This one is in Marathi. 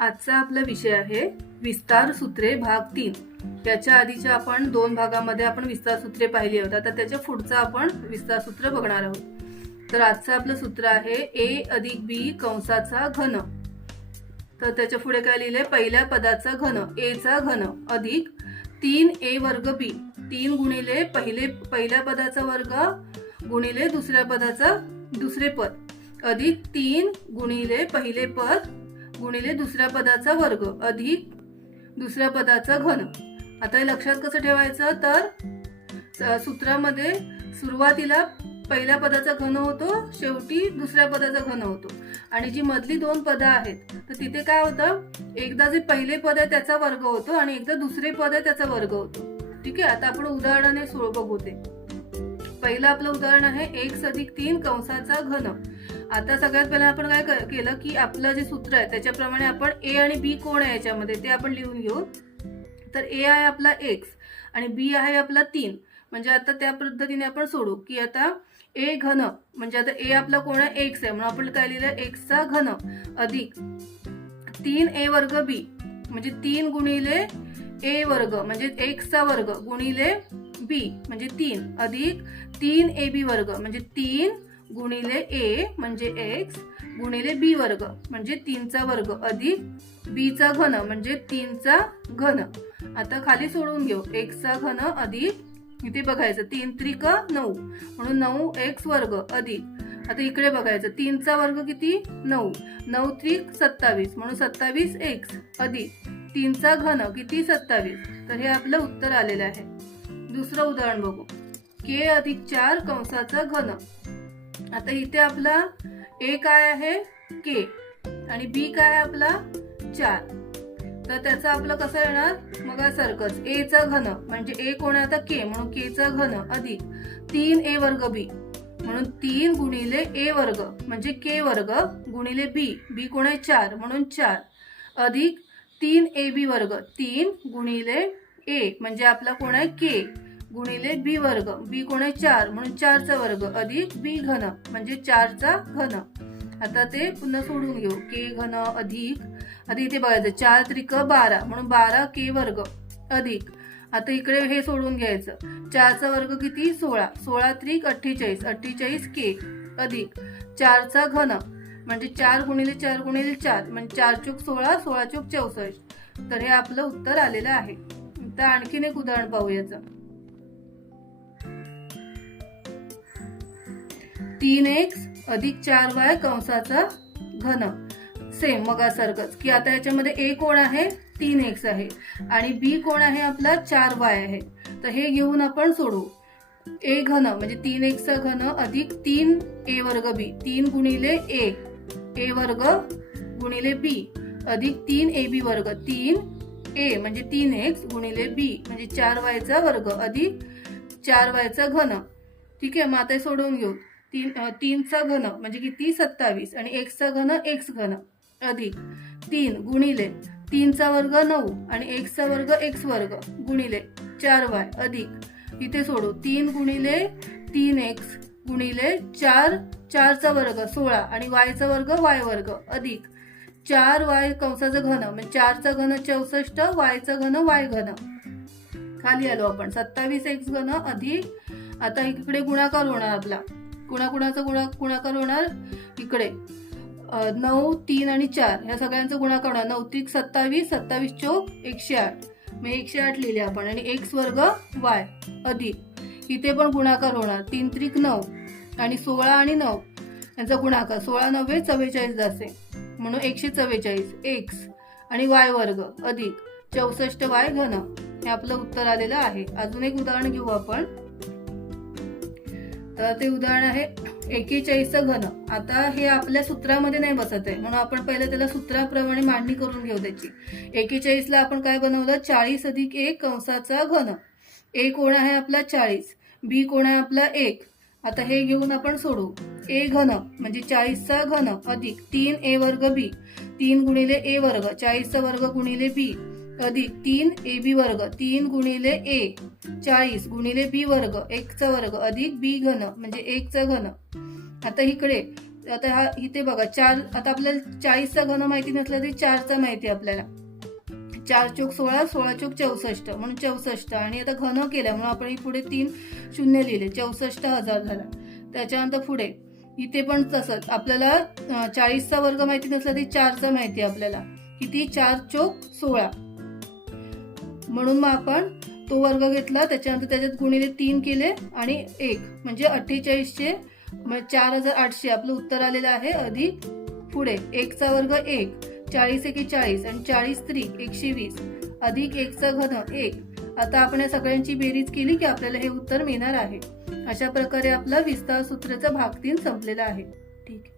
आजचा आपला विषय आहे विस्तार सूत्रे भाग तीन. त्याच्या आधीच्या आपण दोन भागामध्ये आपण विस्तार सूत्रे पाहिली होती. आता त्याच्या पुढचं आपण विस्तार सूत्र बघणार आहोत. तर आजचं आपलं सूत्र आहे ए अधिक बी कंसाचा घन. तर त्याच्या पुढे काय लिहिलंय? पहिल्या पदाचा घन ए चा घन अधिक तीन ए वर्ग बी. तीन गुणिले पहिले पहिल्या पदाचा वर्ग गुणिले दुसऱ्या पदाचा दुसरे पद. अधिक तीन गुणिले पहिले पद गुणिले दुसऱ्या पदाचा वर्ग अधिक दुसऱ्या पदाचा घन. आता हे लक्षात कसं ठेवायचं? तर सूत्रामध्ये सुरुवातीला पहिल्या पदाचा घन होतो शेवटी दुसऱ्या पदाचा घन होतो. आणि जी मधली दोन पदं आहेत तर तिथे काय होतं? एकदा जे पहिले पद आहे त्याचा वर्ग होतो आणि एकदा दुसरे पद आहे त्याचा वर्ग होतो. ठीक आहे? आता आपण उदाहरणाने सोळ बघू ते. पहिलं आपलं उदाहरण आहे एक अधिक तीन कंसाचा घन. आता सगळ्यात पहिला आपण काय केलं की आपलं जे सूत्र आहे त्याच्याप्रमाणे आपण ए आणि बी कोण आहे याच्यामध्ये ते आपण लिहून घेऊ. तर ए आहे आपला एक्स आणि बी आहे आपला तीन. म्हणजे आता त्या पद्धतीने आपण सोडू की आता ए घन म्हणजे आता ए आपला कोण आहे? एक्स आहे. म्हणून आपण काय लिहिलं? एक्सचा घन अधिक तीन ए वर्ग बी म्हणजे तीन गुणिले ए वर्ग म्हणजे एक्सचा वर्ग गुणिले बी म्हणजे तीन अधिक तीन ए बी वर्ग म्हणजे तीन गुणिले ए म्हणजे एक्स गुणिले बी वर्ग म्हणजे तीनचा वर्ग अधिक बीचा घन म्हणजे तीनचा घन. आता खाली सोडून घेऊ. एक्सचा घन अधिक इथे बघायचं. तीन त्रिक नऊ. म्हणून नऊ एक्स वर्ग अधिक. आता इकडे बघायचं. तीनचा वर्ग किती? नऊ. नऊ त्रिक सत्तावीस. म्हणून सत्तावीस एक्स अधिक. तीनचा घन किती? सत्तावीस. तर हे आपलं उत्तर आलेलं आहे. दुसरं उदाहरण बघू. के अधिक चार कंसाचा घन. आता इथे आपला ए काय आहे? के आणि बी काय आहे आपला? चार. तर त्याचं आपलं कसं येणार? मग सारखंच ए चा घन. म्हणजे ए कोण आहे आता? के म्हणून के चा घन अधिक तीन ए वर्ग बी म्हणून तीन गुणिले ए वर्ग. म्हणजे के वर्ग गुणिले बी बी कोण आहे? चार. म्हणून चार. अधिक तीन ए बी वर्ग. तीन गुणिले ए म्हणजे आपला कोण आहे? के गुणिले बी वर्ग. बी गुणे चार म्हणून चारचा वर्ग अधिक बी घन. म्हणजे चारचा घन. आता ते पुन्हा सोडून घेऊ. के घन अधिक. आधी इथे बघायचं. चार त्रिक बारा म्हणून बारा के वर्ग अधिक. आता इकडे हे सोडून घ्यायचं. चारचा वर्ग किती? सोळा. सोळा त्रिक अठ्ठेचाळीस. अठ्ठेचाळीस के अधिक. चारचा घन. म्हणजे चार गुणिले चार गुणिले चार. म्हणजे चार चूक सोळा सोळा चूक चौसष्ट. तर हे आपलं उत्तर आलेलं आहे. तर आणखीन एक उदाहरण पाहू याचं तीन एक्स अधिक चार वाय कंसाचा घन. सेम मगासारखंच. की आता याच्यामध्ये ए कोण आहे? तीन एक्स आहे. आणि बी कोण आहे आपला? चार वाय आहे. तर हे घेऊन आपण सोडू. ए घन म्हणजे तीन एक्सचा घन अधिक तीन ए वर्ग बी तीन गुणिले ए ए वर्ग गुणिले बी अधिक तीन ए बी वर्ग. तीन ए म्हणजे तीन एक्स गुणिले बी म्हणजे चार वायचा वर्ग अधिक चार वायचा घन. ठीक आहे मग आता सोडवून घेऊ. तीन तीनचा घन म्हणजे किती सत्तावीस आणि एक्सचा घन एक्स घन अधिक तीन गुणिले तीनचा वर्ग नऊ आणि एक्सचा वर्ग एक्स वर्ग गुणिले चार वाय अधिक. इथे सोडू तीन गुणिले तीन एक्स गुणिले चार चारचा वर्ग सोळा आणि वायचा वर्ग वाय वर्ग अधिक. चार वाय कंसाचं घन म्हणजे चारचा घन चौसष्ट वायचं घन वाय घन. खाली आलो आपण सत्तावीस एक्स घन अधिक. आता इकडे गुणाकार होणार आपला. कुणाकुणाचा गुणा गुणाकार होणार? इकडे. नऊ तीन आणि चार. ह्या सगळ्यांचा गुणाकार होणार. नऊ तीन सत्तावीस सत्तावीस चौक एकशे आठ. मग एकशे आठ लिहिले आपण आणि एक्स वर्ग वाय अधिक. इथे पण गुणाकार होणार. तीन त्रिक नऊ आणि सोळा आणि नऊ. यांचा गुणाकार सोळा नव्वे चव्वेचाळीस जासे म्हणून एकशे चव्वेचाळीस. एक्स आणि वाय वर्ग अधिक. चौसष्ट वाय घन. हे आपलं उत्तर आलेलं आहे. अजून एक उदाहरण घेऊ आपण. तर ते उदाहरण आहे एकेचाळीसचं घन. आता हे आपल्या सूत्रामध्ये नाही बसत आहे म्हणून आपण पहिले त्याला सूत्राप्रमाणे मांडणी करून घेऊ त्याची. एकेचाळीसला आपण काय बनवलं? चाळीस अधिक एक कंसाचा घन. ए कोण आहे आपला? चाळीस. बी कोण आहे आपला? एक. आता हे घेऊन आपण सोडू. ए घन म्हणजे चाळीसचा घन अधिक तीन ए वर्ग बी. तीन गुणिले ए वर्ग चाळीसचा वर्ग गुणिले बी. अधिक तीन ए बी वर्ग. तीन गुणिले ए. चाळीस गुणिले बी वर्ग. एकचा वर्ग. अधिक बी घन. म्हणजे एकचा घन. आता इकडे. आता हा इथे बघा. चार आता आपल्याला चाळीसचा घन माहिती नसला तरी चारचा माहिती आहे आपल्याला. चार चौक सोळा सोळा चोक चौसष्ट. म्हणून चौसष्ट. आणि आता घन केला. म्हणून आपण पुढे तीन शून्य लिहिले. चौसष्ट हजार झाला. त्याच्यानंतर पुढे. इथे पण तसंच. आपल्याला चाळीसचा वर्ग माहिती नसला तरी चारचा माहिती आहे आपल्याला. किती? चार चौक सोळा. म्हणून मग आपण तो वर्ग घेतला. त्याच्यानंतर त्याच्यात गुणिले तीन केले आणि एक म्हणजे अठ्ठेचाळीसचे चार हजार आठशे आपलं उत्तर आलेलं आहे अधिक पुढे. एकचा वर्ग एक चाळीस एके चाळीस आणि चाळीस त्रिक एकशे वीस. अधिक एकचा घन एक. आता आपण या सगळ्यांची बेरीज केली की आपल्याला हे उत्तर मिळणार आहे. अशा प्रकारे आपला विस्तार सूत्राचा भाग तीन संपलेला आहे. ठीक आहे.